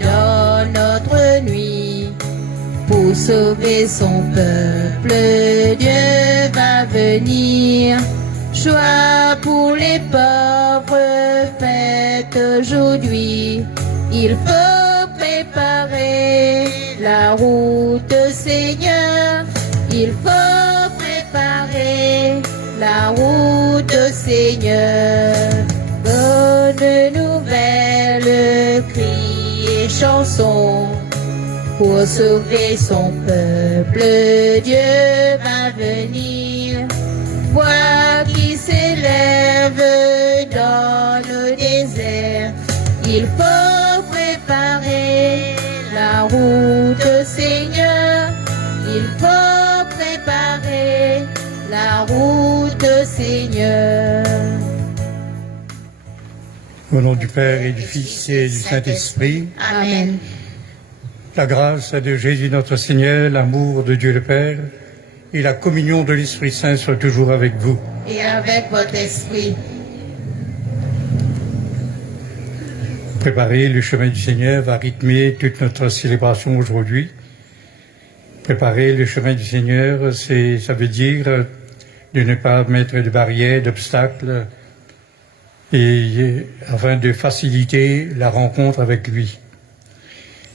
dans notre nuit. Pour sauver son peuple, Dieu va venir. Joie pour les pauvres, fête aujourd'hui. Il faut préparer la route, Seigneur. Il faut préparer la route, Seigneur. Bonne nouvelle, cris et chansons. Pour sauver son peuple, Dieu va venir. Voix qui s'élève dans le désert. Il faut préparer la route, Seigneur. Il faut préparer la route, Seigneur. Au nom du Père et du Fils et du Saint-Esprit. Amen. La grâce de Jésus notre Seigneur, l'amour de Dieu le Père et la communion de l'Esprit Saint soient toujours avec vous. Et avec votre esprit. Préparer le chemin du Seigneur va rythmer toute notre célébration aujourd'hui. Préparer le chemin du Seigneur, ça veut dire de ne pas mettre de barrières, d'obstacles, et afin de faciliter la rencontre avec lui.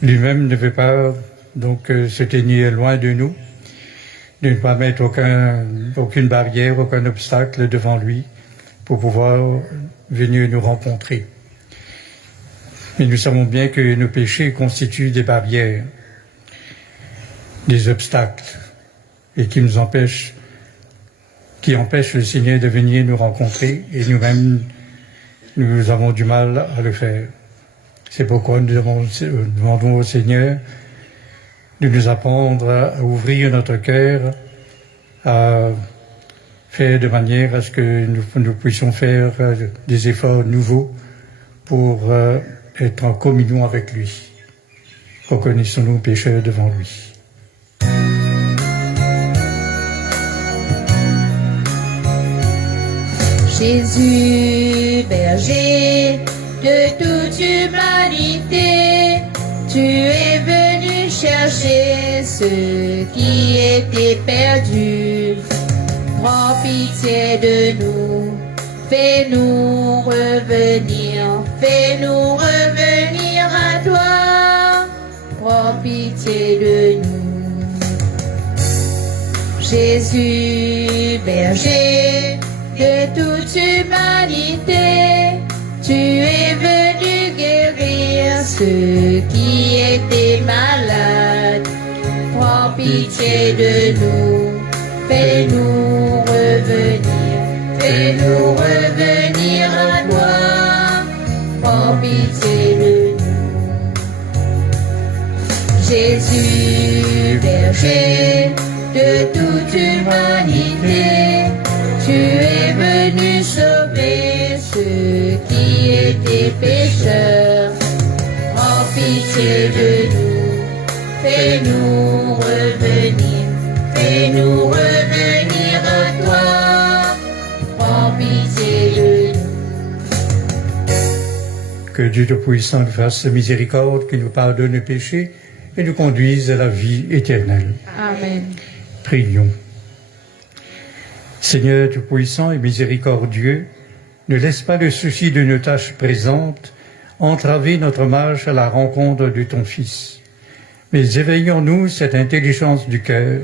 Lui-même ne veut pas donc se tenir loin de nous, de ne pas mettre aucune barrière, aucun obstacle devant lui pour pouvoir venir nous rencontrer. Mais nous savons bien que nos péchés constituent des barrières, des obstacles, et qui empêchent le Seigneur de venir nous rencontrer, et nous-mêmes, nous avons du mal à le faire. C'est pourquoi nous demandons au Seigneur de nous apprendre à ouvrir notre cœur, à faire de manière à ce que nous puissions faire des efforts nouveaux pour être en communion avec lui. Reconnaissons-nous pécheurs devant lui. Jésus, berger de toute humanité, tu es venu chercher ceux qui étaient perdus. Prends pitié de nous, fais-nous revenir à toi. Prends pitié de nous. Jésus, berger de toute humanité, tu es venu guérir ceux qui étaient malades. Prends pitié de nous, fais-nous revenir à toi. Prends pitié de nous. Jésus, berger de toute humanité, tu es venu sauver ceux qui étaient pécheurs. Prends pitié de nous, fais-nous revenir à toi. Prends pitié de nous. Que Dieu Tout-Puissant nous fasse miséricorde, qu'il nous pardonne nos péchés et nous conduise à la vie éternelle. Amen. Prions. Seigneur Tout-Puissant et miséricordieux, ne laisse pas le souci de nos tâches présentes entraver notre marche à la rencontre de ton Fils. Mais éveillons-nous cette intelligence du cœur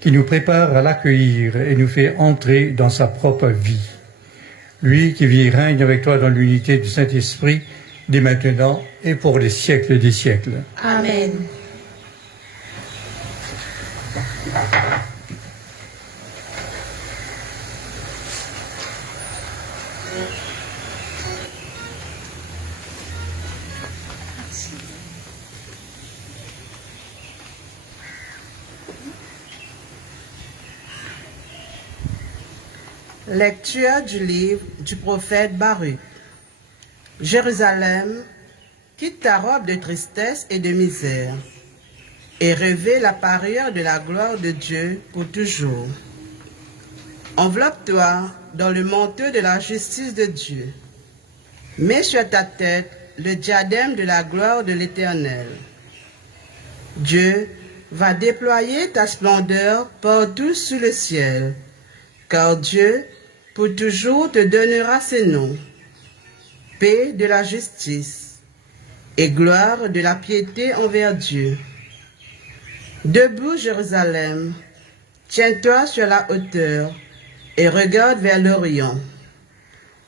qui nous prépare à l'accueillir et nous fait entrer dans sa propre vie. Lui qui vit et règne avec toi dans l'unité du Saint-Esprit, dès maintenant et pour les siècles des siècles. Amen. Lecture du livre du prophète Baruch. Jérusalem, quitte ta robe de tristesse et de misère, et revêt la parure de la gloire de Dieu pour toujours. Enveloppe-toi dans le manteau de la justice de Dieu. Mets sur ta tête le diadème de la gloire de l'Éternel. Dieu va déployer ta splendeur partout sous le ciel, car Dieu, pour toujours, te donnera ses noms. Paix de la justice et gloire de la piété envers Dieu. Debout, Jérusalem, tiens-toi sur la hauteur et regarde vers l'Orient.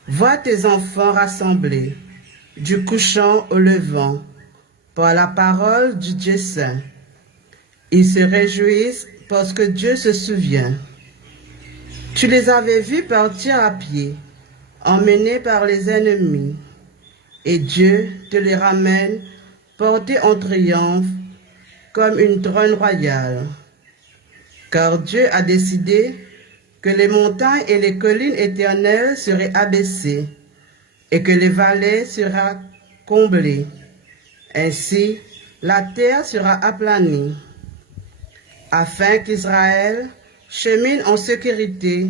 Vois tes enfants rassemblés, du couchant au levant, par la parole du Dieu saint. Ils se réjouissent parce que Dieu se souvient. Tu les avais vus partir à pied, emmenés par les ennemis, et Dieu te les ramène portés en triomphe comme une trône royale. Car Dieu a décidé que les montagnes et les collines éternelles seraient abaissées et que les vallées seraient comblées. Ainsi, la terre sera aplanie, afin qu'Israël chemine en sécurité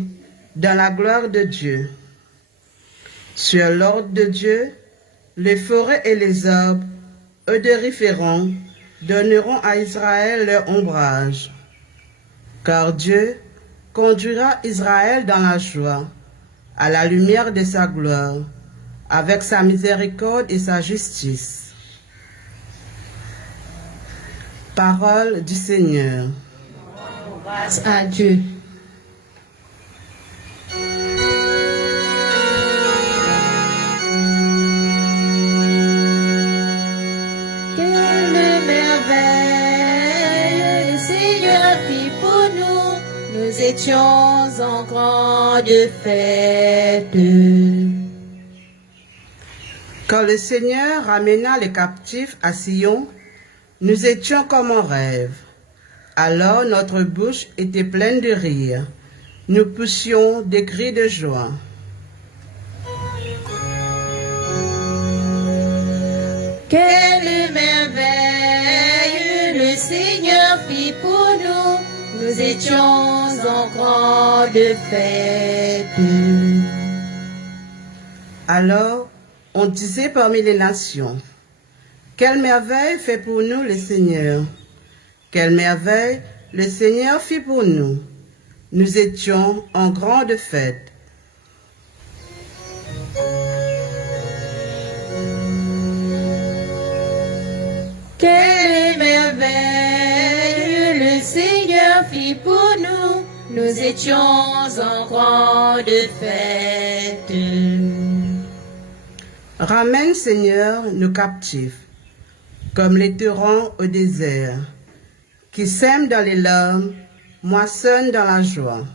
dans la gloire de Dieu. Sur l'ordre de Dieu, les forêts et les arbres, odoriférants, donneront à Israël leur ombrage. Car Dieu conduira Israël dans la joie, à la lumière de sa gloire, avec sa miséricorde et sa justice. Parole du Seigneur. Grâce à Dieu. Quelle merveille le Seigneur fit pour nous. Nous étions en grande fête. Quand le Seigneur ramena les captifs à Sion, nous étions comme en rêve. Alors notre bouche était pleine de rire. Nous poussions des cris de joie. Quelle merveille le Seigneur fit pour nous. Nous étions en grande fête. Alors on disait parmi les nations, quelle merveille fait pour nous le Seigneur. Quelle merveille le Seigneur fit pour nous. Nous étions en grande fête. Quelle merveille le Seigneur fit pour nous. Nous étions en grande fête. Ramène, Seigneur, nos captifs, comme les torrents au désert, qui sèment dans les larmes, moissonnent dans la joie.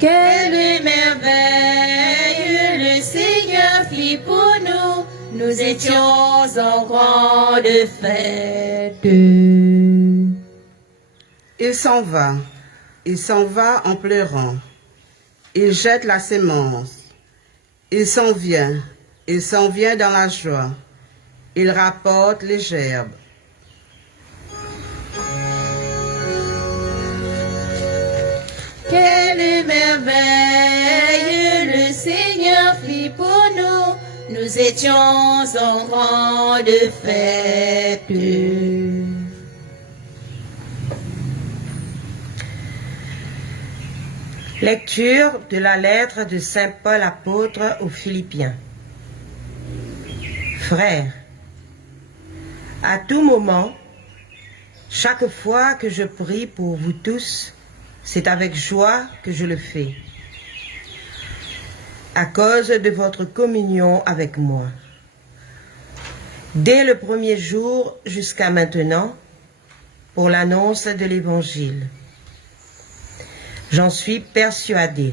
Quelle merveille le Seigneur fit pour nous. Nous étions en grande fête. Il s'en va en pleurant. Il jette la sémence. Il s'en vient dans la joie. Il rapporte les gerbes. Quelle merveille le Seigneur fit pour nous. Nous étions en grande fête. Lecture de la lettre de Saint Paul apôtre aux Philippiens. Frères, à tout moment, chaque fois que je prie pour vous tous, c'est avec joie que je le fais, à cause de votre communion avec moi. Dès le premier jour jusqu'à maintenant, pour l'annonce de l'Évangile. J'en suis persuadé.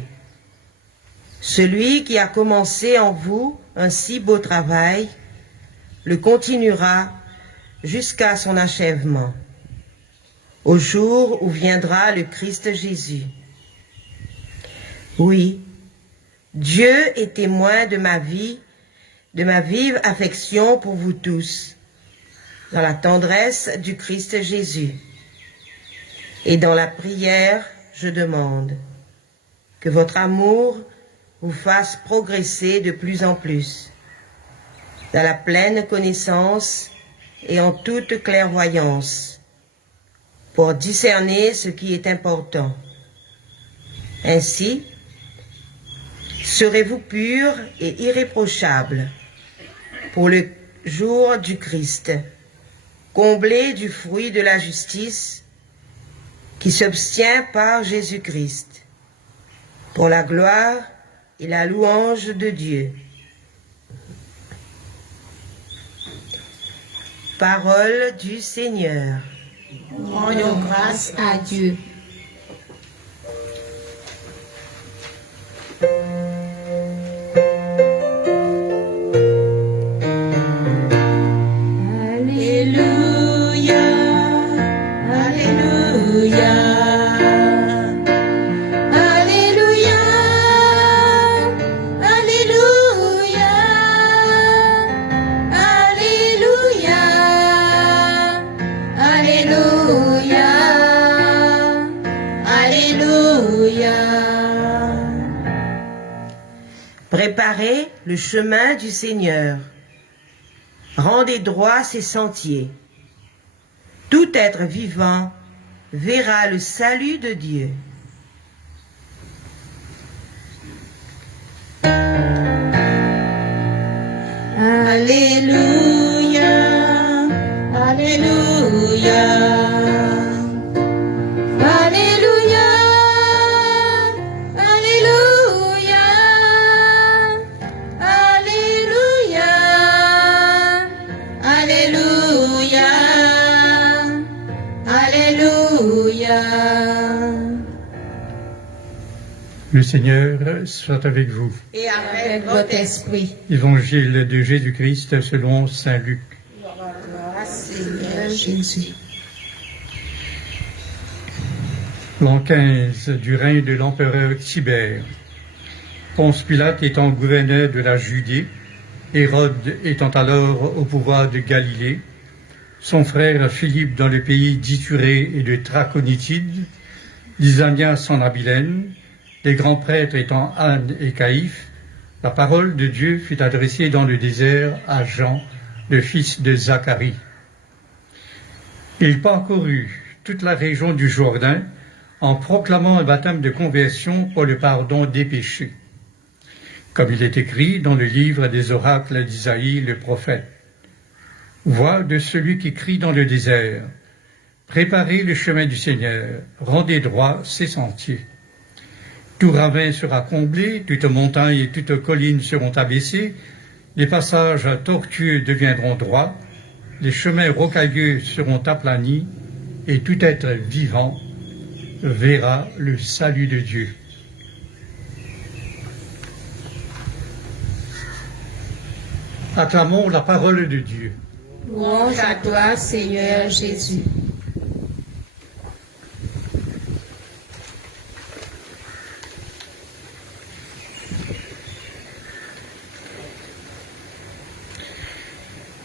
Celui qui a commencé en vous un si beau travail le continuera jusqu'à son achèvement, au jour où viendra le Christ Jésus. Oui, Dieu est témoin de ma vie, de ma vive affection pour vous tous, dans la tendresse du Christ Jésus. Et dans la prière, je demande que votre amour vous fasse progresser de plus en plus dans la pleine connaissance et en toute clairvoyance pour discerner ce qui est important. Ainsi, serez-vous purs et irréprochables pour le jour du Christ, comblés du fruit de la justice qui s'obtient par Jésus-Christ, pour la gloire et la louange de Dieu. Parole du Seigneur. Rendons grâce à Dieu. Alléluia, Alléluia, Alléluia, Alléluia, Alléluia, Alléluia, Alléluia. Préparez le chemin du Seigneur. Rendez droit ses sentiers. Tout être vivant verra le salut de Dieu. Alléluia, Alléluia, Alléluia, Alléluia, Alléluia, Alléluia, Alléluia. Le Seigneur soit avec vous. Et avec votre esprit. Évangile de Jésus-Christ selon saint Luc. Gloire, Seigneur Jésus. L'an 15 du règne de l'empereur Tibère, Ponce Pilate étant gouverneur de la Judée, Hérode étant alors au pouvoir de Galilée, son frère Philippe dans le pays d'Ithurée et de Trachonitide, Lysanias en Abilène, les grands prêtres étant Anne et Caïphe, la parole de Dieu fut adressée dans le désert à Jean, le fils de Zacharie. Il parcourut toute la région du Jourdain en proclamant un baptême de conversion pour le pardon des péchés, comme il est écrit dans le livre des oracles d'Isaïe le prophète. Voix de celui qui crie dans le désert, préparez le chemin du Seigneur, rendez droit ses sentiers. Tout ravin sera comblé, toute montagne et toute colline seront abaissées, les passages tortueux deviendront droits, les chemins rocailleux seront aplanis, et tout être vivant verra le salut de Dieu. Acclamons la parole de Dieu. Louange à toi, Seigneur Jésus.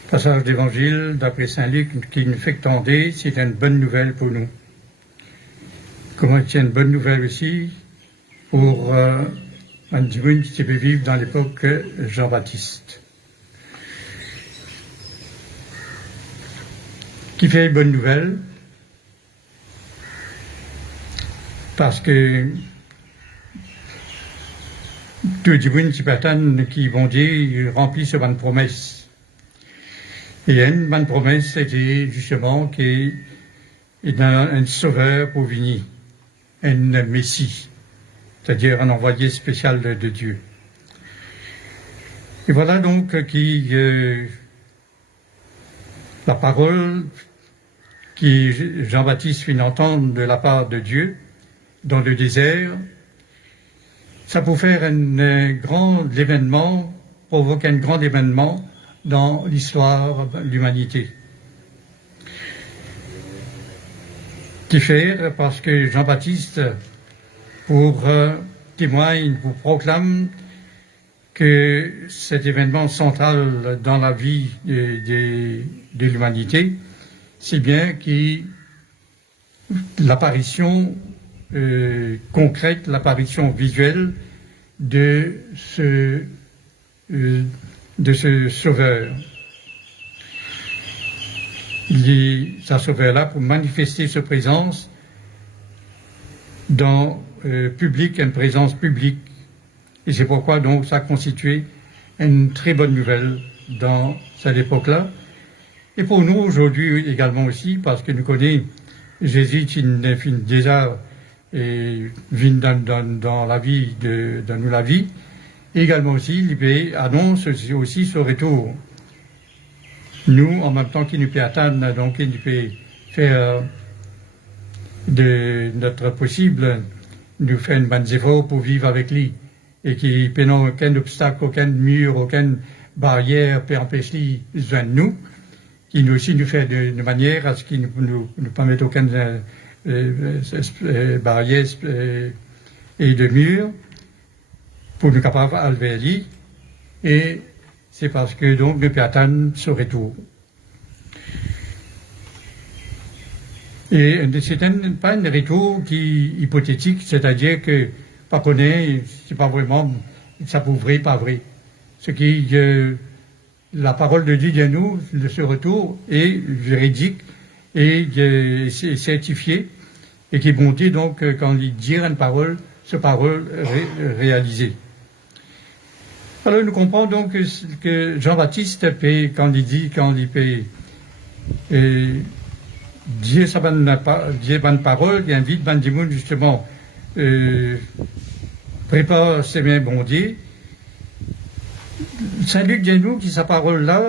Passage d'évangile d'après saint Luc qui nous fait tendre, c'est une bonne nouvelle pour nous. Comment c'est une bonne nouvelle aussi pour un monde qui peut vivre dans l'époque Jean-Baptiste. Qui fait une bonne nouvelle parce que tous les gens qui vont dire remplissent une promesse. Et une bonne promesse, c'était justement qu'il y a un sauveur pour venir, un Messie, c'est-à-dire un envoyé spécial de Dieu. Et voilà donc la parole qui Jean-Baptiste fit entendre de la part de Dieu dans le désert, ça peut faire un grand événement, provoquer un grand événement dans l'histoire de l'humanité. Qui fait parce que Jean-Baptiste, pour témoigne, pour proclame que cet événement central dans la vie de l'humanité, c'est bien l'apparition concrète l'apparition visuelle de ce sauveur. Sa sauveur-là pour manifester sa présence dans public, une présence publique. Et c'est pourquoi donc ça a constitué une très bonne nouvelle dans cette époque-là. Et pour nous aujourd'hui également aussi, parce que nous connaissons Jésus qui déjà vient dans la vie dans nous la vie. Et également aussi, il annonce aussi son retour. Nous, en même temps qu'il nous peut attendre, donc il peut faire de notre possible, nous faire une bonne effort pour vivre avec lui. Et qui peut aucun obstacle, aucun mur, aucune barrière peut empêcher de joindre nous. Qui nous aussi nous fait de manière à ce qu'il nous permette aucune barrière et de mur pour nous capables d'enlever lui. Et c'est parce que donc nous peut attendre ce retour. Et c'est pas un retour qui est hypothétique, c'est-à-dire que pas connaît, c'est pas vraiment, ça peut vrai, pas vrai. Ce qui la parole de Dieu de nous, de ce retour, est véridique et certifié, et qui est monté donc quand il dit une parole, ce parole réalisée. Alors nous comprenons donc que Jean-Baptiste, quand il peut dire sa bonne parole, il invite Ben Dimoun justement prépare ses mains bon Dieu. Saint Luc dit nous que sa parole-là,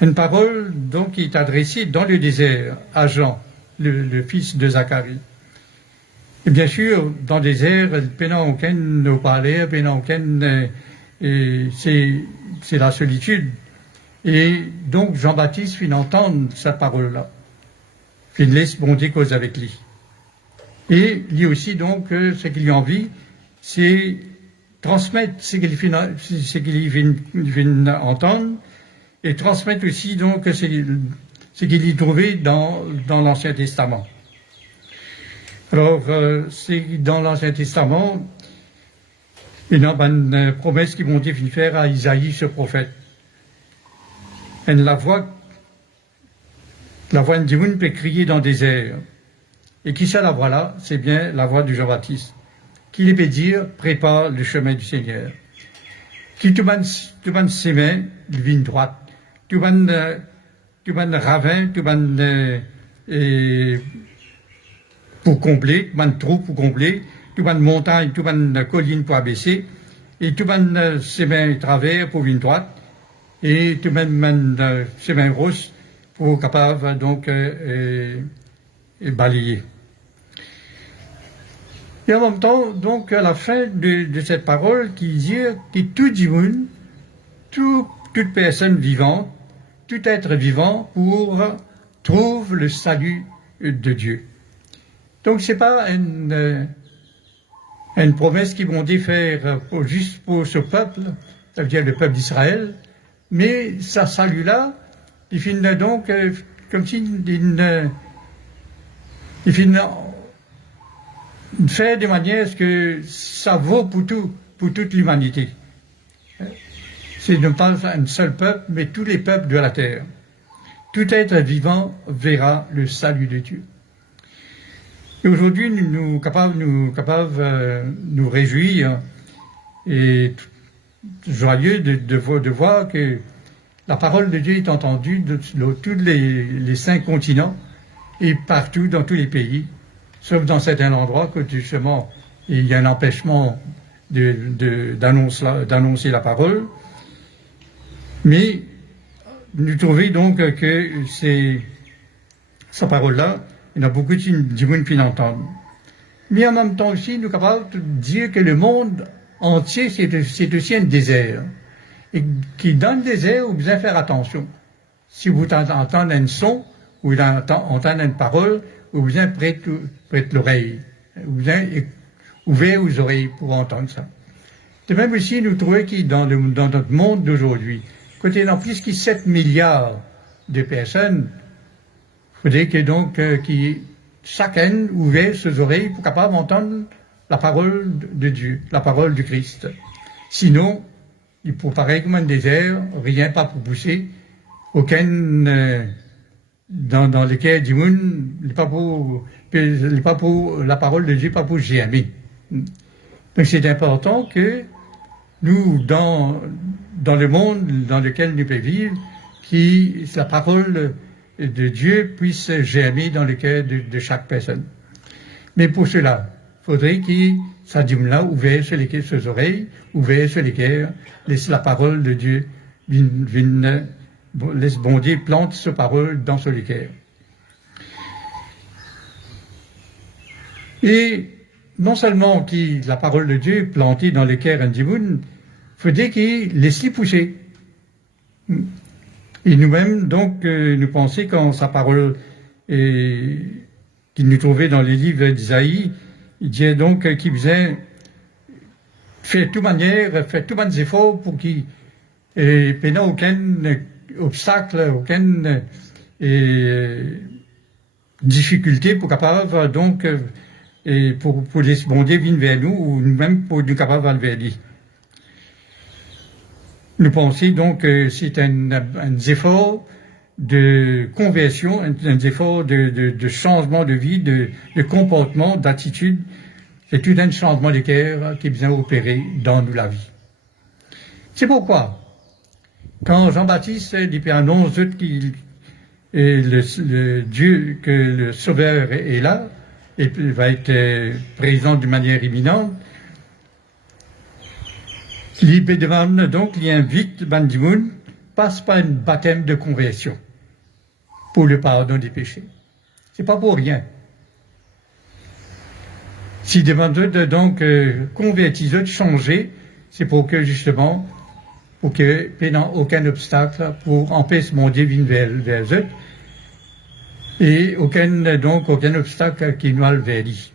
une parole donc qui est adressée dans le désert à Jean, le fils de Zacharie. Et bien sûr, dans le désert, pendant aucun nous parler, pendant aucun, c'est la solitude. Et donc Jean-Baptiste fit entendre sa parole-là. Il laisse bon Dieu cause avec lui. Et lui aussi donc, ce qu'il lui a envie, c'est transmettre ce qu'il vient entendre, et transmettre aussi donc ce qu'il y trouvait dans l'Ancien Testament. Alors, c'est dans l'Ancien Testament, il y a une promesse qu'ils vont faire à Isaïe, ce prophète. Et la voix de Dieu peut crier dans le désert. Et qui c'est la voix là? C'est bien la voix de Jean-Baptiste. Qui les peut dire, prépare le chemin du Seigneur. Qui tout ban ses mains, de ligne droite. Tout ban ravin, tout ban pour combler, tout ban trou pour combler, tout ban montagne, tout ban colline pour abaisser, et tout ban ses mains travers pour ligne droite, et tout ban ses mains grosses pour capable donc balayer. Et en même temps, donc, à la fin de cette parole, qui dit que tout dimoun, toute personne vivante, tout être vivant, trouve le salut de Dieu. Donc, c'est pas une promesse qu'ils vont faire juste pour ce peuple, ça veut dire le peuple d'Israël, mais ça salut-là, il finit donc comme si il finit faire de manière à ce que ça vaut pour toute l'humanité. C'est non pas un seul peuple, mais tous les peuples de la terre. Tout être vivant verra le salut de Dieu. Et aujourd'hui, nous capables nous réjouir et joyeux de voir que la parole de Dieu est entendue de tous les 5 continents et partout dans tous les pays. Sauf dans certains endroits que justement il y a un empêchement d'annoncer la parole. Mais nous trouvons donc que sa parole-là, il y a beaucoup de monde qui l'entendent. Mais en même temps aussi, nous sommes capables de dire que le monde entier, c'est aussi un désert. Et qui dans le désert, vous devez faire attention. Si vous entendez un son, ou vous entendez une parole, vous devez prête l'oreille. Vous devez ouvrir vos oreilles pour entendre ça. De même aussi, nous trouvons que dans notre monde d'aujourd'hui, quand il y a plus de 7 milliards de personnes, il faudrait que donc, chacun ouvert ses oreilles pour capable d'entendre la parole de Dieu, la parole du Christ. Sinon, il peut paraître comme un désert, rien pas pour pousser, aucun dans lequel du monde, il pas pour la parole de Dieu, pas pour jamais. Donc c'est important que nous, dans le monde dans lequel nous pouvons vivre, que la parole de Dieu puisse germer dans le cœur de chaque personne. Mais pour cela, il faudrait que ça là ouvert sur ses oreilles, ouvert sur les cœurs, laisse la parole de Dieu, laisse bon Dieu plante sa parole dans son cœur. Et non seulement que la parole de Dieu plantée dans le cœur du monde, il faudrait qu'il laisse pousser. Et nous-mêmes, donc, nous pensons quand sa parole qu'il nous trouvait dans les livres d'Isaïe, il disait donc qu'il faisait faire toute manière, faire tous les efforts pour qu'il n'y ait aucun obstacle, aucune difficulté pour capable donc pour les demander venir vers nous ou nous-mêmes pour nous capables d'aller vers lui. Nous pensons donc que c'est un effort de conversion, un effort de changement de vie, de comportement, d'attitude. C'est tout un changement de cœur qui est besoin opérer dans nous la vie. C'est pourquoi, quand Jean-Baptiste annonce qu'il le Dieu, que le Sauveur est là, et va être présent d'une manière imminente, il demande donc, il invite Bandimoun, passe par un baptême de conversion pour le pardon des péchés. C'est pas pour rien. S'il demande donc convertir, de changer, c'est pour que justement, pour que pendant aucun obstacle, pour empêcher mon Dieu vers eux, et aucun obstacle qui nous a vers lui.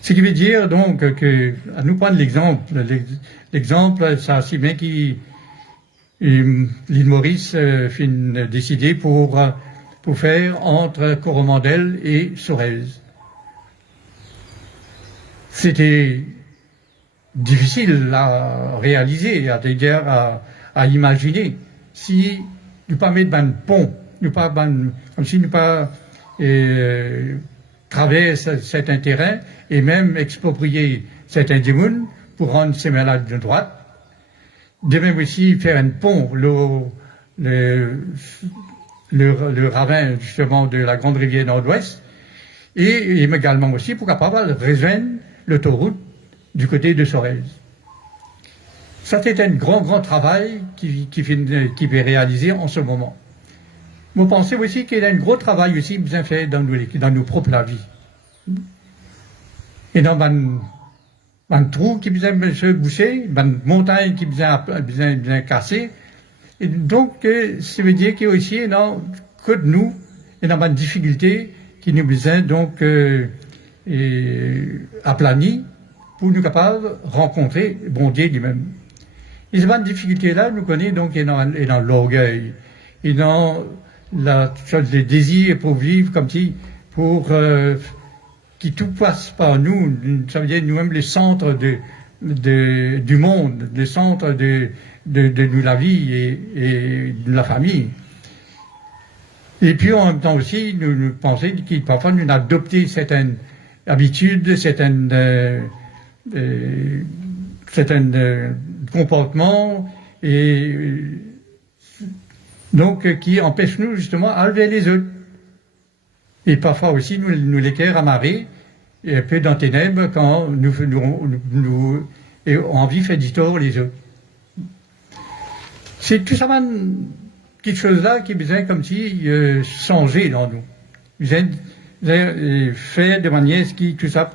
Ce qui veut dire donc que, à nous prendre l'exemple, ça c'est bien qui l'île Maurice fin décidé pour faire entre Coromandel et Sorel. C'était difficile à réaliser, à imaginer. Si nous pas mettre un pont, nous pas comme si nous pas traverse certains terrains et même exproprier certains démons pour rendre ces malades de droite. De même aussi faire un pont, le ravin justement de la grande rivière nord-ouest, et également aussi pour capable rejoindre l'autoroute du côté de Sorel. Ça c'est un grand travail qui est réalisé en ce moment. Vous pensez aussi qu'il y a un gros travail aussi bien fait dans nos propres vies. Et dans un trou qui besoin de se boucher, une montagne qui besoin casser. Et donc, ça veut dire qu'il y a aussi dans que de nous, et dans une difficulté qui nous besoin donc aplani pour nous capables de rencontrer bon Dieu lui-même. Et cette difficulté-là, nous connaissons donc et dans l'orgueil, et dans le désir pour vivre comme si, pour qui tout passe par nous, ça veut dire nous-mêmes les centres du monde, les centres de nous la vie et de la famille. Et puis en même temps aussi, nous pensons qu'il parfois nous adopter certaines habitudes, certains comportements et donc qui empêchent nous justement d'aller vers les autres. Et parfois aussi nous les cœurs amarrés et un peu dans les ténèbres quand nous avons envie de faire du tort les autres. C'est tout ça quelque chose là qui besoin comme si changer dans nous. Besoin faire de manière qui tout ça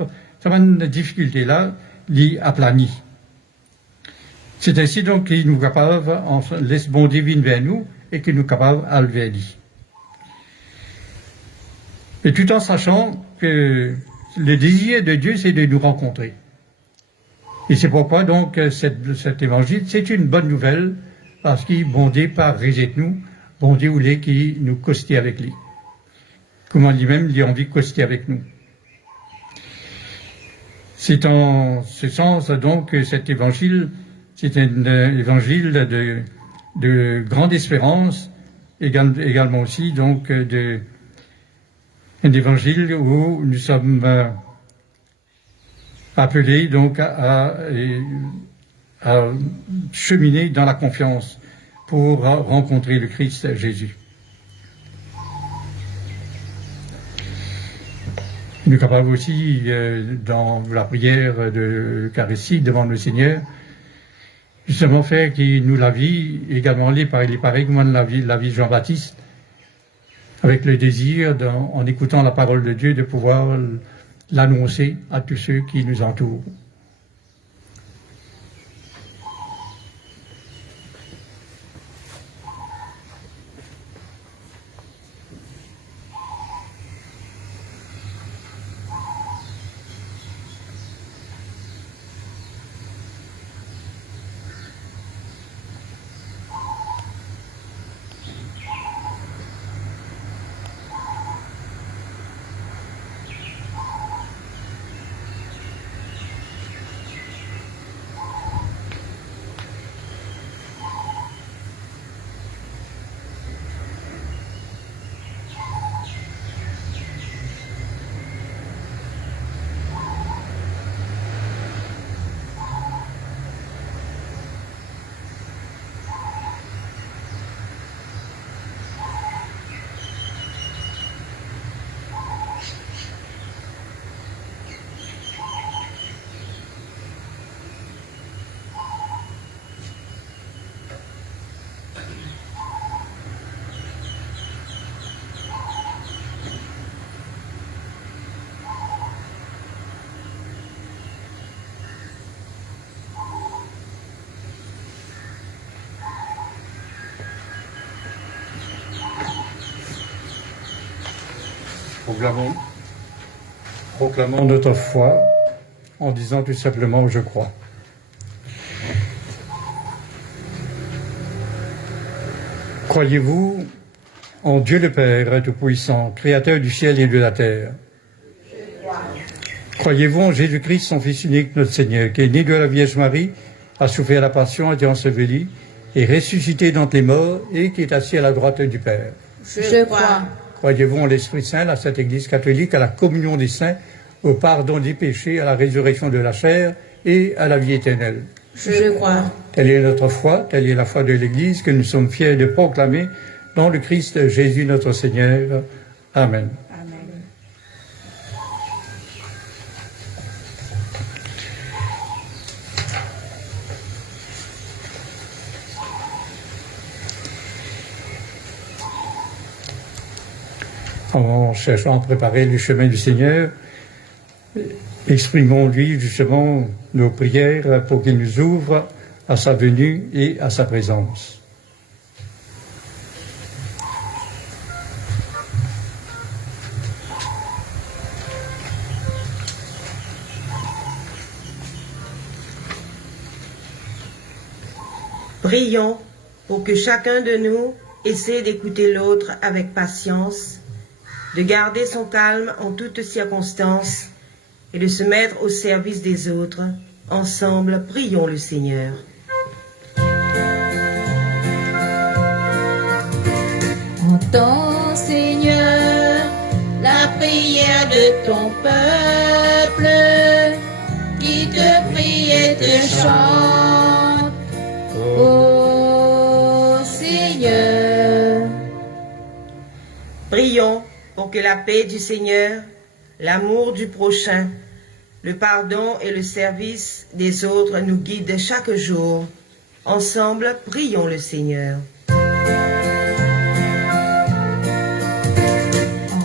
une difficulté là l'y aplanit. C'est ainsi donc qu'il nous capable laisse bon divine vers nous et qu'il nous capable d'aller vers lui. Et tout en sachant que le désir de Dieu, c'est de nous rencontrer. Et c'est pourquoi donc cet évangile, c'est une bonne nouvelle, parce qu'il bon Dieu pas rejet nous, bon Dieu voulait qu'il nous costait avec lui. comme on dit même, il a envie de coster avec nous. C'est en ce sens donc que cet évangile, c'est un évangile de grande espérance, également aussi donc un évangile où nous sommes appelés donc à cheminer dans la confiance pour rencontrer le Christ Jésus. Nous sommes capables aussi, dans la prière de l'Eucharistie, devant le Seigneur, justement faire qu'il nous la vie, également les pareil comme la vie de Jean-Baptiste, avec le désir, en écoutant la parole de Dieu, de pouvoir l'annoncer à tous ceux qui nous entourent. Proclamons notre foi en disant tout simplement « Je crois ». Croyez-vous en Dieu le Père Tout-Puissant, Créateur du ciel et de la terre? Croyez-vous en Jésus-Christ, son Fils unique, notre Seigneur, qui est né de la Vierge Marie, a souffert la passion, a été enseveli, est ressuscité d'entre les morts et qui est assis à la droite du Père? Je crois. Croyez-vous en l'Esprit Saint, la Sainte Église catholique, à la communion des saints, au pardon des péchés, à la résurrection de la chair et à la vie éternelle? Je crois. Telle est notre foi, telle est la foi de l'Église que nous sommes fiers de proclamer dans le Christ Jésus notre Seigneur. Amen. En cherchant à préparer le chemin du Seigneur, exprimons-lui justement nos prières pour qu'il nous ouvre à sa venue et à sa présence. Prions pour que chacun de nous essaie d'écouter l'autre avec patience, de garder son calme en toutes circonstances et de se mettre au service des autres. Ensemble, prions le Seigneur. Entends, Seigneur, la prière de ton peuple qui te prie et te chante. Ô Seigneur. Prions pour que la paix du Seigneur, l'amour du prochain, le pardon et le service des autres nous guident chaque jour. Ensemble, prions le Seigneur.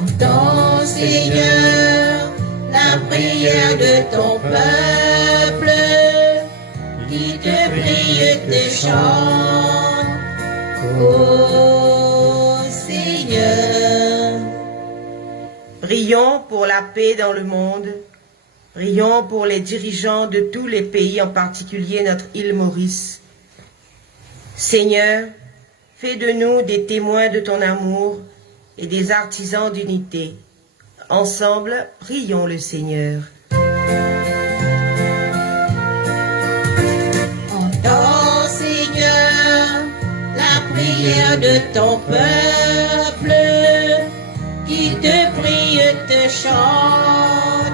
Entends, Seigneur, la prière de ton peuple qui te prie et te chante. Ô Seigneur. Prions pour la paix dans le monde. Prions pour les dirigeants de tous les pays, en particulier notre île Maurice. Seigneur, fais de nous des témoins de ton amour et des artisans d'unité. Ensemble, prions le Seigneur. Entends, Seigneur, la prière de ton peuple, qui te prie, te chante.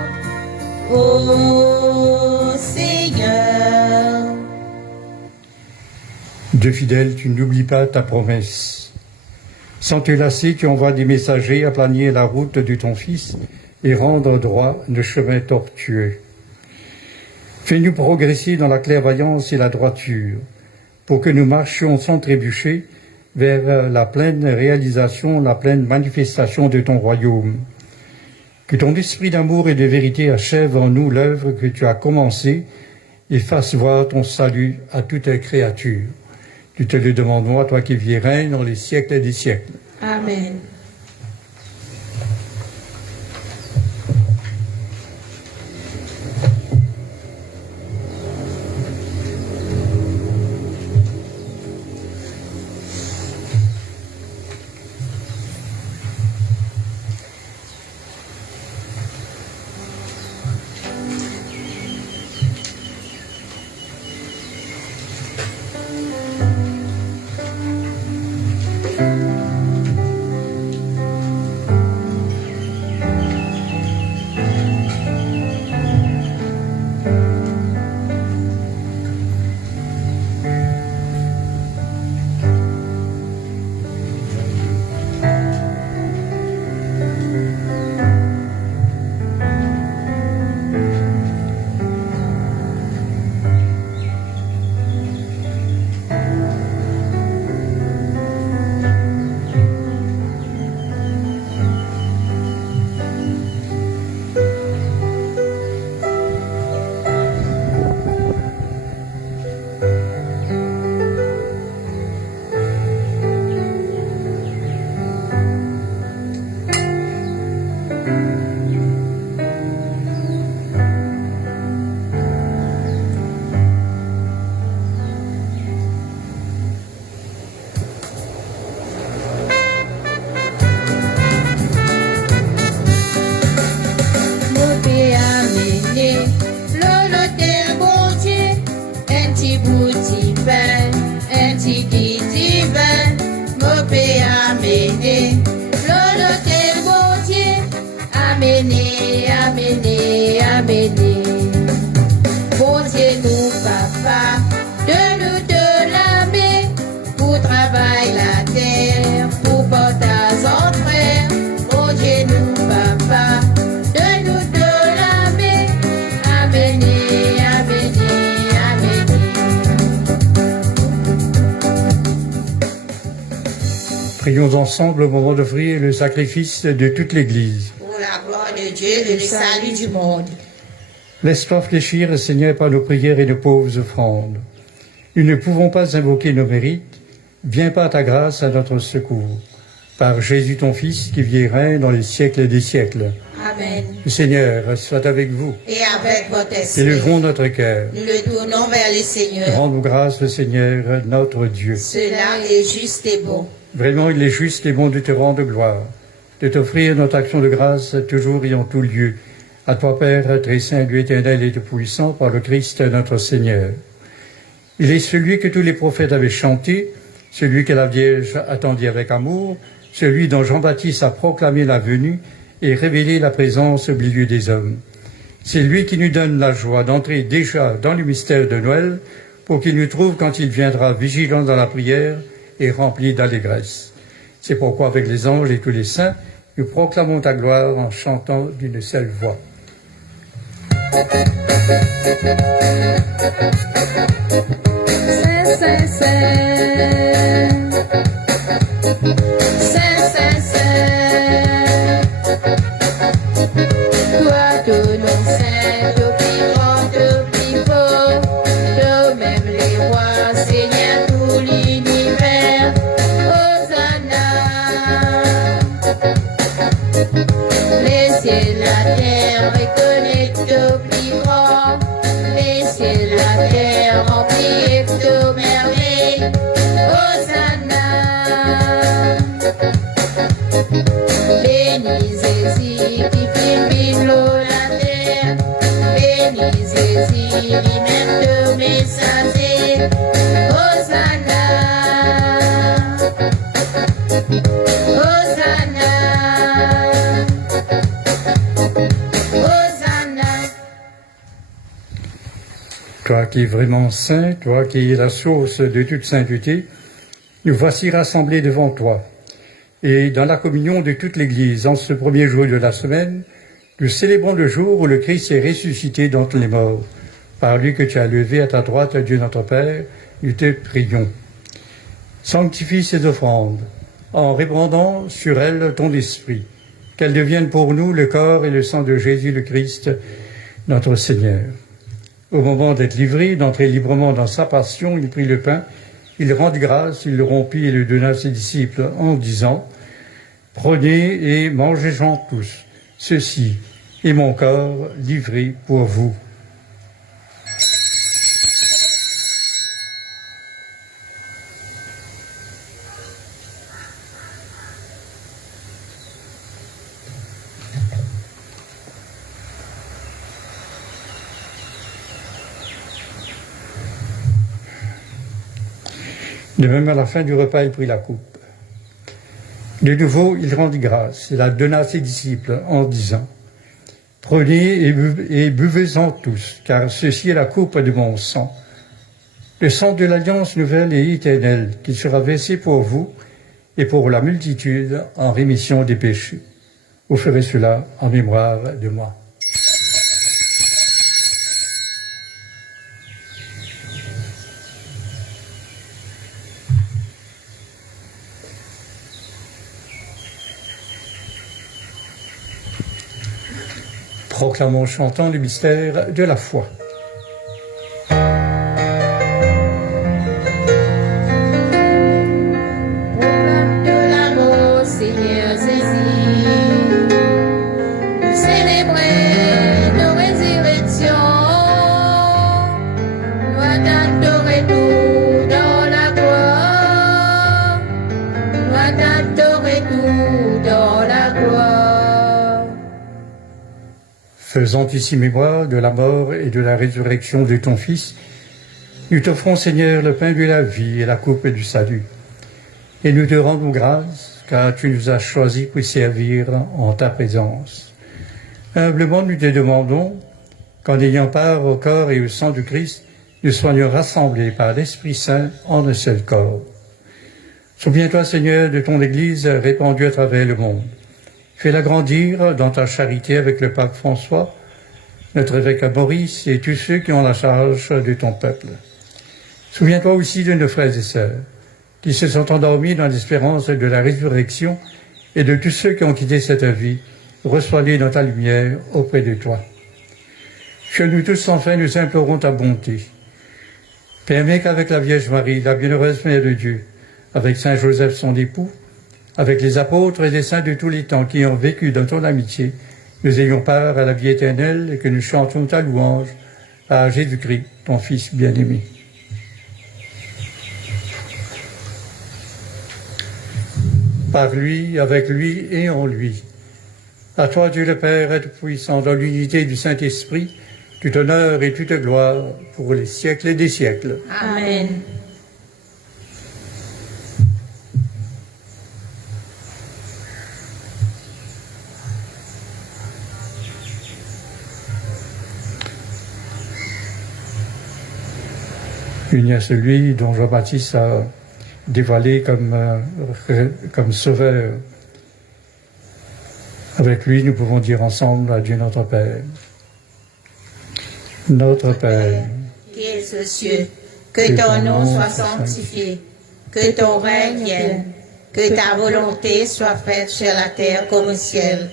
Ô Seigneur. Dieu fidèle, tu n'oublies pas ta promesse. Sans te lasser, tu envoies des messagers aplanier la route de ton Fils et rendre droit le chemin tortueux. Fais-nous progresser dans la clairvoyance et la droiture, pour que nous marchions sans trébucher vers la pleine réalisation, la pleine manifestation de ton royaume. Que ton esprit d'amour et de vérité achève en nous l'œuvre que tu as commencée et fasse voir ton salut à toute créature. Nous te le demandons, à toi qui vis et règnes dans les siècles des siècles. Amen. Prions ensemble au moment d'offrir le sacrifice de toute l'Église. Pour la gloire de Dieu et le salut du monde. Laisse-toi fléchir, Seigneur, par nos prières et nos pauvres offrandes. Nous ne pouvons pas invoquer nos mérites. Viens par ta grâce à notre secours. Par Jésus ton Fils, qui vit et règne dans les siècles des siècles. Amen. Le Seigneur soit avec vous. Et avec votre esprit. Élevons notre cœur. Nous le tournons vers le Seigneur. Rendons grâce au Seigneur, notre Dieu. Cela est juste et bon. Vraiment, il est juste et bon de te rendre gloire, de t'offrir notre action de grâce toujours et en tout lieu. À toi, Père, très saint, Dieu éternel et tout-puissant, par le Christ notre Seigneur. Il est celui que tous les prophètes avaient chanté, celui que la Vierge attendit avec amour, celui dont Jean-Baptiste a proclamé la venue et révélé la présence au milieu des hommes. C'est lui qui nous donne la joie d'entrer déjà dans le mystère de Noël, pour qu'il nous trouve quand il viendra vigilant dans la prière et rempli d'allégresse. C'est pourquoi avec les anges et tous les saints, nous proclamons ta gloire en chantant d'une seule voix. Saint, Saint, Saint. Saint, Saint, Saint. Toi, tout nom saint, tout plus grand, tout plus beau, de même les rois, Seigneur, tout l'univers. Hosanna. Les ciels, la terre, reconnaissent tout plus grand. Les ciels, la terre, remplis de merveilles. Toi qui es vraiment saint, toi qui es la source de toute sainteté, nous voici rassemblés devant toi. Et dans la communion de toute l'Église, en ce premier jour de la semaine, nous célébrons le jour où le Christ est ressuscité d'entre les morts. Par lui que tu as levé à ta droite, Dieu notre Père, nous te prions. Sanctifie ces offrandes, en répandant sur elles ton esprit, qu'elles deviennent pour nous le corps et le sang de Jésus le Christ, notre Seigneur. Au moment d'être livré, d'entrer librement dans sa passion, il prit le pain, il rendit grâce, il le rompit et le donna à ses disciples en disant « Prenez et mangez-en tous, ceci est mon corps livré pour vous. » De même, à la fin du repas, il prit la coupe. De nouveau, il rendit grâce et la donna à ses disciples en disant « Prenez et buvez-en tous, car ceci est la coupe de mon sang, le sang de l'alliance nouvelle et éternelle, qui sera versé pour vous et pour la multitude en rémission des péchés. Vous ferez cela en mémoire de moi. » Proclamons chantant le mystère de la foi. Proclame de la mort, Seigneur Jésus. Nous célébrer nos résurrections. Nous t'adorer tout dans la gloire. Nous t'adorer tout dans la gloire. Faisant ici mémoire de la mort et de la résurrection de ton Fils, nous t'offrons, Seigneur, le pain de la vie et la coupe du salut. Et nous te rendons grâce, car tu nous as choisis pour servir en ta présence. Humblement, nous te demandons qu'en ayant part au corps et au sang du Christ, nous soyons rassemblés par l'Esprit Saint en un seul corps. Souviens-toi, Seigneur, de ton Église répandue à travers le monde. Fais-la grandir dans ta charité avec le pape François, notre évêque Maurice et tous ceux qui ont la charge de ton peuple. Souviens-toi aussi de nos frères et sœurs qui se sont endormis dans l'espérance de la résurrection et de tous ceux qui ont quitté cette vie. Reçois-les dans ta lumière auprès de toi. Que nous tous enfin nous implorons ta bonté. Permets qu'avec la Vierge Marie, la bienheureuse Mère de Dieu, avec Saint Joseph son époux, avec les apôtres et les saints de tous les temps qui ont vécu dans ton amitié, nous ayons part à la vie éternelle et que nous chantions ta louange à Jésus-Christ, ton Fils bien-aimé. Par lui, avec lui et en lui. À toi, Dieu le Père Tout-Puissant, dans l'unité du Saint-Esprit, tout honneur et toute gloire pour les siècles et des siècles. Amen. Uni à celui dont Jean-Baptiste a dévoilé comme sauveur. Avec lui, nous pouvons dire ensemble à Dieu notre Père. Notre Père, qui es aux cieux, que ton nom soit sanctifié, que ton règne vienne, que ta volonté soit faite sur la terre comme au ciel.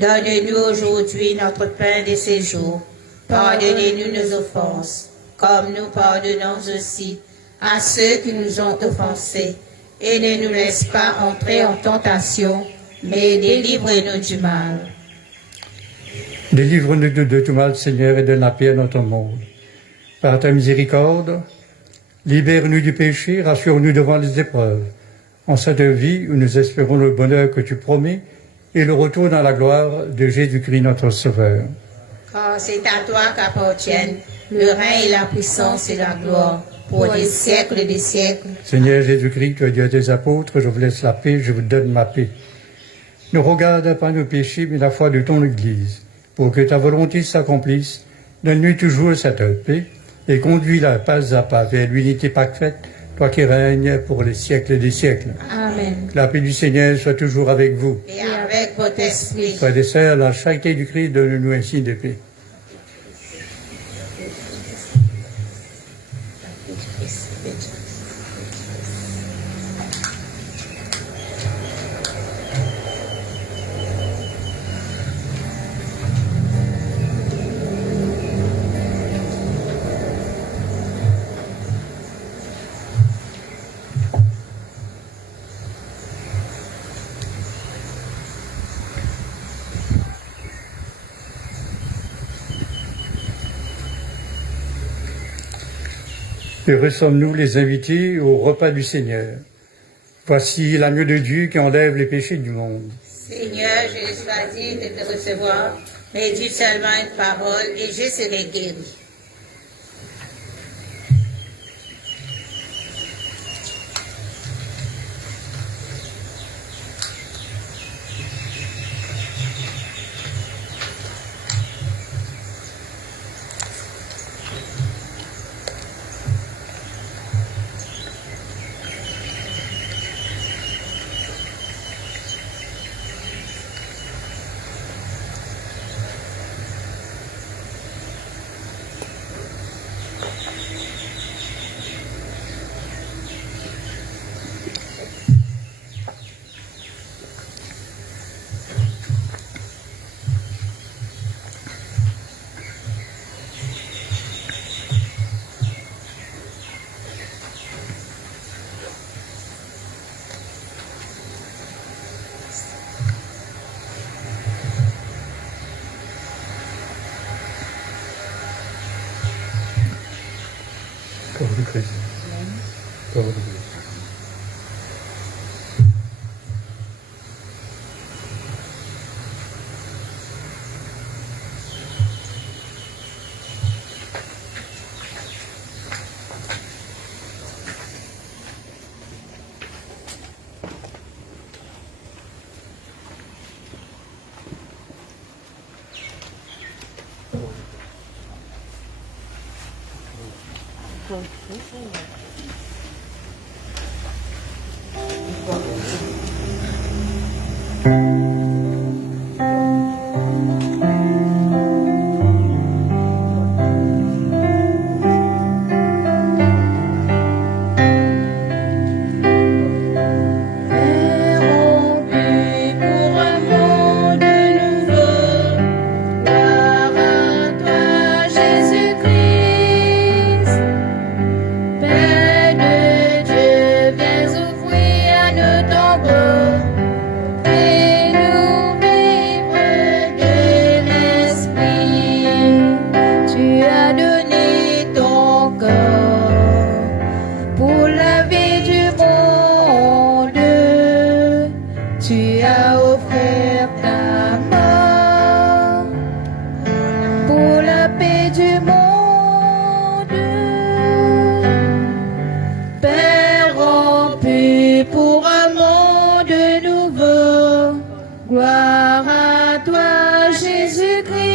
Donne-nous aujourd'hui notre pain de ces jours. Pardonnez-nous nos offenses, comme nous pardonnons aussi à ceux qui nous ont offensés. Et ne nous laisse pas entrer en tentation, mais délivre-nous du mal. délivre-nous de tout mal, Seigneur, et donne la paix à notre monde. Par ta miséricorde, libère-nous du péché, rassure-nous devant les épreuves. En cette vie où nous espérons le bonheur que tu promets et le retour dans la gloire de Jésus-Christ notre Sauveur. Car c'est à toi qu'appartiennent le règne et la puissance et la gloire pour les siècles des siècles. Seigneur Jésus-Christ, tu as dit à tes apôtres, je vous laisse la paix, je vous donne ma paix. Ne regarde pas nos péchés, mais la foi de ton Église. Pour que ta volonté s'accomplisse, donne-nous toujours cette paix et conduis-la pas à pas vers l'unité parfaite, toi qui règnes pour les siècles des siècles. Amen. Que la paix du Seigneur soit toujours avec vous. Et avec votre esprit. Frères et sœurs, la charité du Christ donne-nous un signe de paix. Heureux sommes-nous les invités au repas du Seigneur. Voici l'agneau de Dieu qui enlève les péchés du monde. Seigneur, je choisis de te recevoir, mais dis seulement une parole et je serai guéri. Corps du Christ. Corps du Christ. Gloire à toi, Jésus-Christ.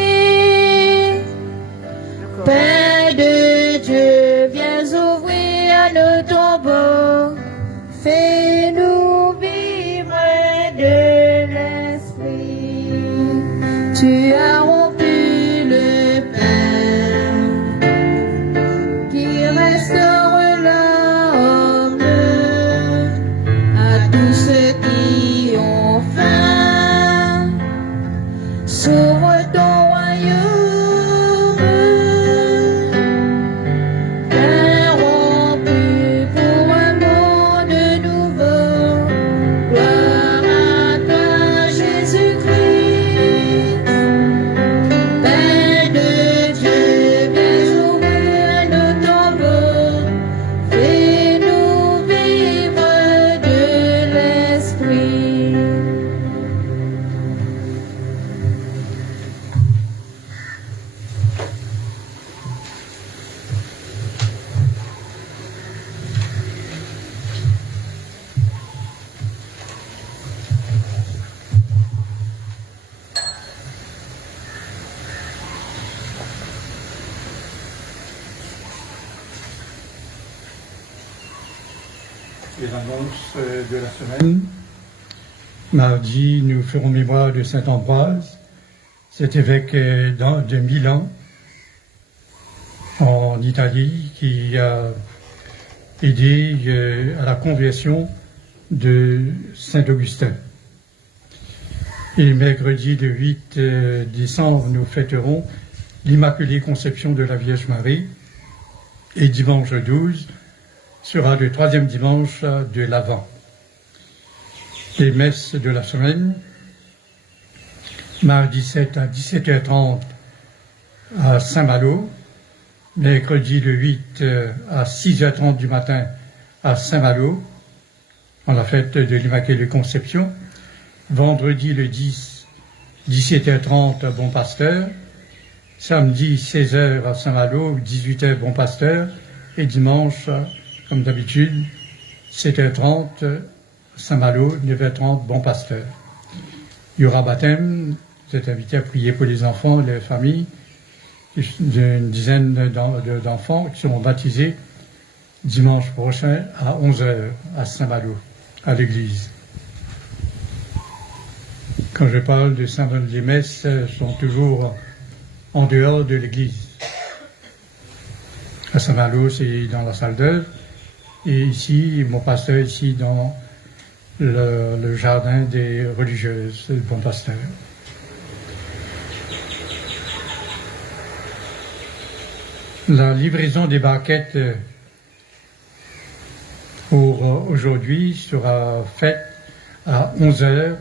l'annonce de la semaine. Mardi, nous ferons mémoire de saint Ambroise, cet évêque de Milan, en Italie, qui a aidé à la conversion de saint Augustin. Et mercredi, le 8 décembre, nous fêterons l'Immaculée Conception de la Vierge Marie. Et dimanche 12 sera le 3e dimanche de l'Avent. Les messes de la semaine, mardi 7 à 17h30 à Saint-Malo, mercredi le 8 à 6h30 du matin à Saint-Malo, en la fête de l'Immaculée Conception, vendredi le 10, 17h30 à Bon Pasteur, samedi 16h à Saint-Malo, 18h Bon Pasteur, et dimanche, comme d'habitude, 7h30 Saint-Malo, 9h30 Bon Pasteur. Il y aura baptême, vous êtes invités à prier pour les enfants, les familles, une dizaine d'enfants qui seront baptisés dimanche prochain à 11h à Saint-Malo, à l'église. Quand je parle de Saint-Malo, les messes sont toujours en dehors de l'église. À Saint-Malo, c'est dans la salle d'œuvre, et ici, mon pasteur ici dans le jardin des religieuses, le bon pasteur. La livraison des barquettes pour aujourd'hui sera faite à 11h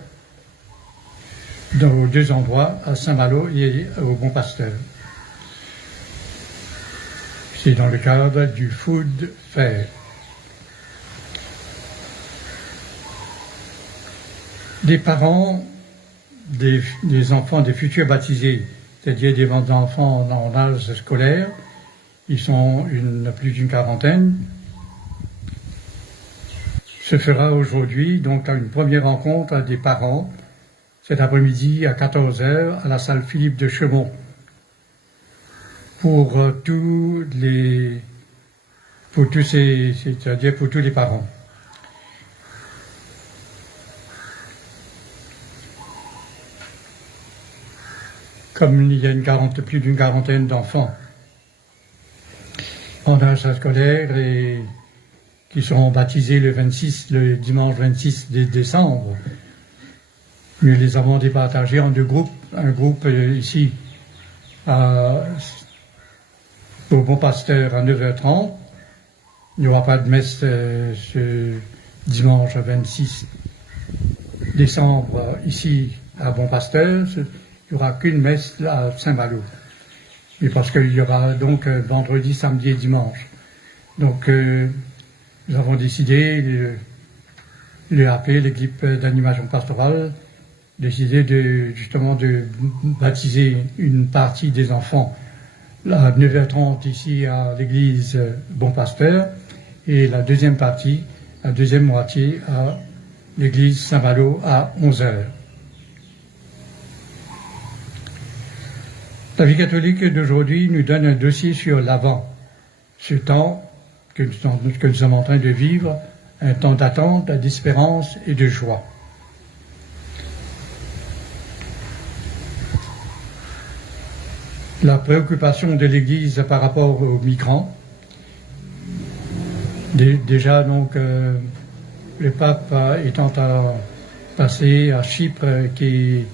dans 2 endroits, à Saint-Malo et au Bon Pasteur. C'est dans le cadre du Food Fair. Des parents des enfants, des futurs baptisés, c'est-à-dire des enfants en âge scolaire, ils sont plus d'une quarantaine, se fera aujourd'hui donc une première rencontre des parents cet après-midi à 14h à la salle Philippe de Chemont pour tous les parents. Comme il y a plus d'une quarantaine d'enfants en âge scolaire et qui seront baptisés le dimanche 26 décembre, nous les avons départagés en 2 groupes. Un groupe ici au Bon Pasteur à 9h30. Il n'y aura pas de messe ce dimanche 26 décembre ici à Bon Pasteur. Il n'y aura qu'une messe à Saint-Malo. Et parce qu'il y aura donc vendredi, samedi et dimanche. Donc nous avons décidé, l'EAP, l'équipe d'animation pastorale, décidé de baptiser une partie des enfants à 9h30 ici à l'église Bon Pasteur et la deuxième partie, la deuxième moitié à l'église Saint-Malo à 11h. La vie catholique d'aujourd'hui nous donne un dossier sur l'Avent, ce temps que nous sommes en train de vivre, un temps d'attente, d'espérance et de joie. La préoccupation de l'Église par rapport aux migrants. Déjà, donc, le pape étant passé à Chypre, qui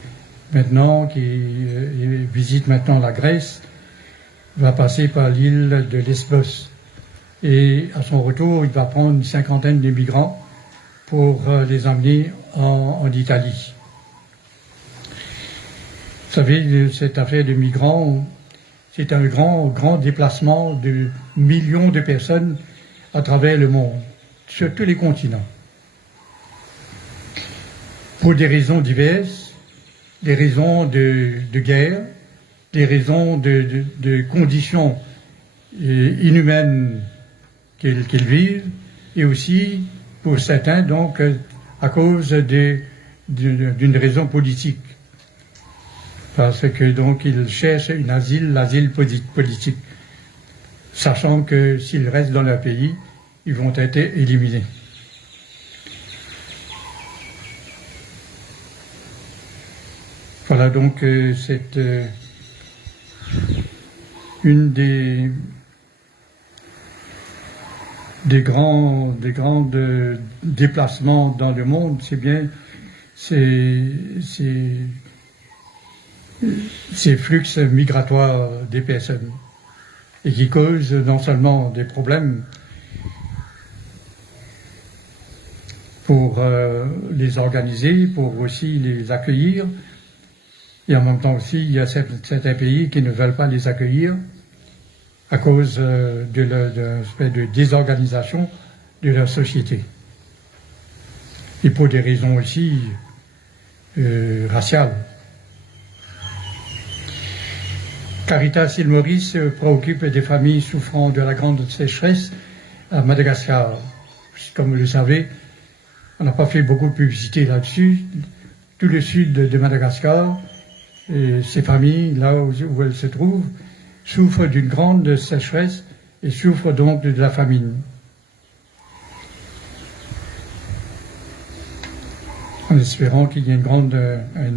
visite maintenant la Grèce, va passer par l'île de Lesbos. Et à son retour, il va prendre une 50aine de migrants pour les emmener en Italie. Vous savez, cette affaire de migrants, c'est un grand déplacement de millions de personnes à travers le monde, sur tous les continents. Pour des raisons diverses, des raisons de guerre, des raisons de conditions inhumaines qu'ils vivent, et aussi, pour certains, donc, à cause d'une raison politique. Parce que, donc, ils cherchent l'asile politique, sachant que s'ils restent dans leur pays, ils vont être éliminés. Voilà donc c'est une des grands déplacements dans le monde, c'est bien ces flux migratoires des personnes et qui causent non seulement des problèmes pour les organiser, pour aussi les accueillir, et en même temps aussi il y a certains pays qui ne veulent pas les accueillir à cause de désorganisation de leur société. Et pour des raisons aussi raciales. Caritas Île Maurice se préoccupe des familles souffrant de la grande sécheresse à Madagascar. Comme vous le savez, on n'a pas fait beaucoup de publicité là-dessus. Tout le sud de Madagascar, ces familles, là où elles se trouvent, souffrent d'une grande sécheresse et souffrent donc de la famine. En espérant qu'il y ait un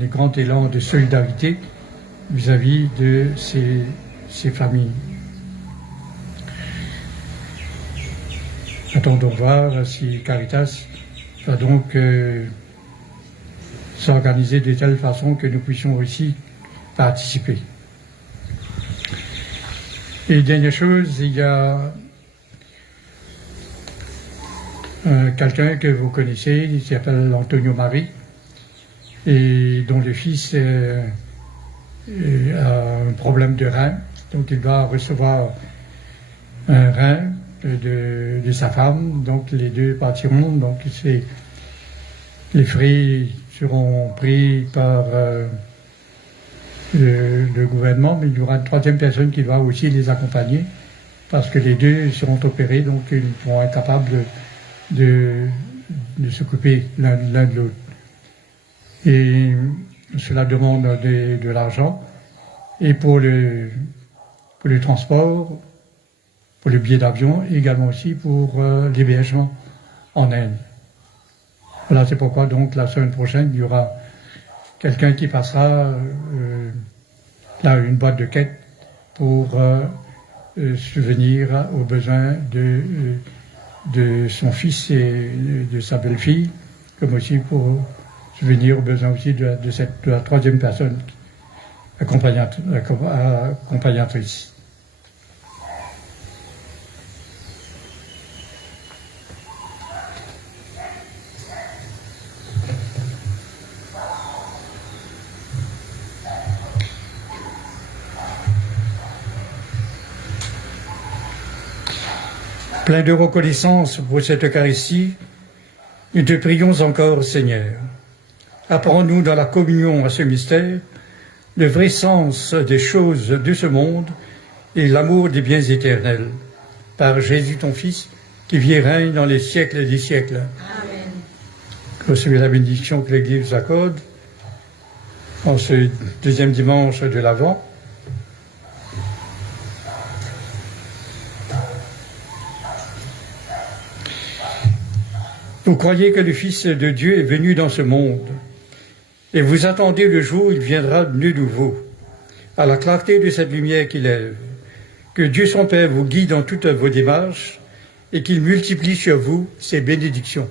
grand élan de solidarité vis-à-vis de ces familles. Attendons voir si Caritas va donc s'organiser de telle façon que nous puissions aussi participer. Et dernière chose, il y a quelqu'un que vous connaissez, il s'appelle Antonio Marie, et dont le fils a un problème de rein, donc il va recevoir un rein de sa femme, donc les deux partiront, donc les frais seront pris par le gouvernement, mais il y aura une troisième personne qui va aussi les accompagner, parce que les deux seront opérés, donc ils vont être capables de s'occuper l'un de l'autre. Et cela demande de l'argent, et pour le transport, pour le billet d'avion, et également aussi pour l'hébergement en Inde. Voilà, c'est pourquoi donc la semaine prochaine, il y aura quelqu'un qui passera là une boîte de quête pour subvenir aux besoins de son fils et de sa belle-fille, comme aussi pour subvenir aux besoins aussi de la troisième personne accompagnatrice. Plein de reconnaissance pour cette Eucharistie, nous te prions encore, Seigneur. Apprends-nous dans la communion à ce mystère le vrai sens des choses de ce monde et l'amour des biens éternels. Par Jésus ton Fils, qui vit et règne dans les siècles des siècles. Amen. Recevez la bénédiction que l'Église vous accorde en ce deuxième dimanche de l'Avent. Vous croyez que le Fils de Dieu est venu dans ce monde, et vous attendez le jour où il viendra de nouveau, à la clarté de cette lumière qui lève. Que Dieu son Père vous guide dans toutes vos démarches, et qu'il multiplie sur vous ses bénédictions.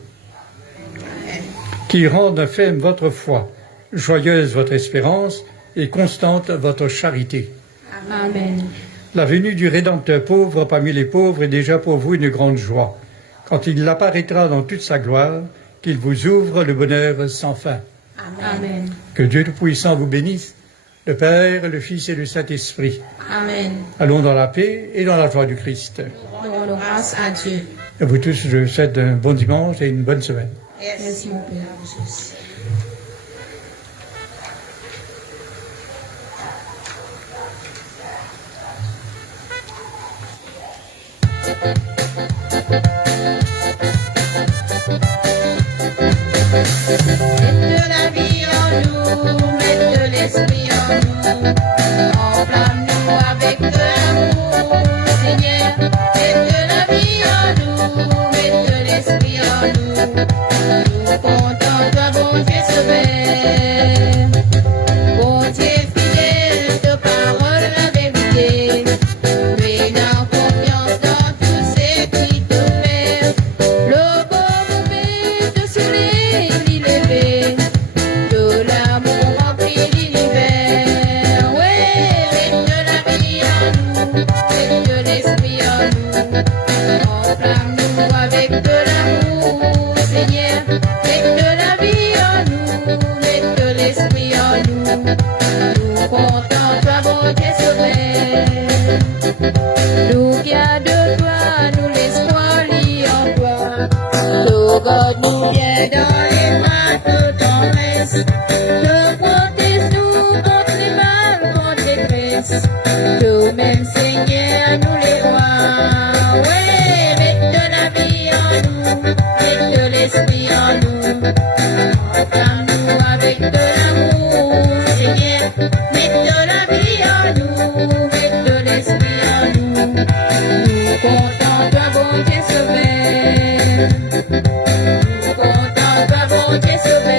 Qu'il rende ferme votre foi, joyeuse votre espérance, et constante votre charité. Amen. La venue du Rédempteur pauvre parmi les pauvres est déjà pour vous une grande joie, quand il apparaîtra dans toute sa gloire, qu'il vous ouvre le bonheur sans fin. Amen. Que Dieu Tout-Puissant vous bénisse, le Père, le Fils et le Saint-Esprit. Amen. Allons dans la paix et dans la joie du Christ. Rendons grâce à Dieu. À vous tous, je vous souhaite un bon dimanche et une bonne semaine. Merci, mon Père. Mets de la vie en nous, mets de l'esprit en nous, enflamme-nous avec de l'amour, Seigneur. Mets de la vie en nous, mets de l'esprit en nous, nous comptons toi, bon Dieu sauveur. Bon ce qu'il y a de toi, nous l'espoir lit en toi. Tout God nous vient dans les bras, tout en reste. Nous protège-nous contre les mal, contre les tresses. Tout même Seigneur, nous les rois. Ouais, mets de la vie en nous, mets de l'esprit en nous. Entame-nous avec de l'amour, Seigneur. Mets de la vie en nous, mets de l'esprit en nous. Nous comptons toi, bon Dieu sauveur. Nous comptons toi, bon Dieu sauveur.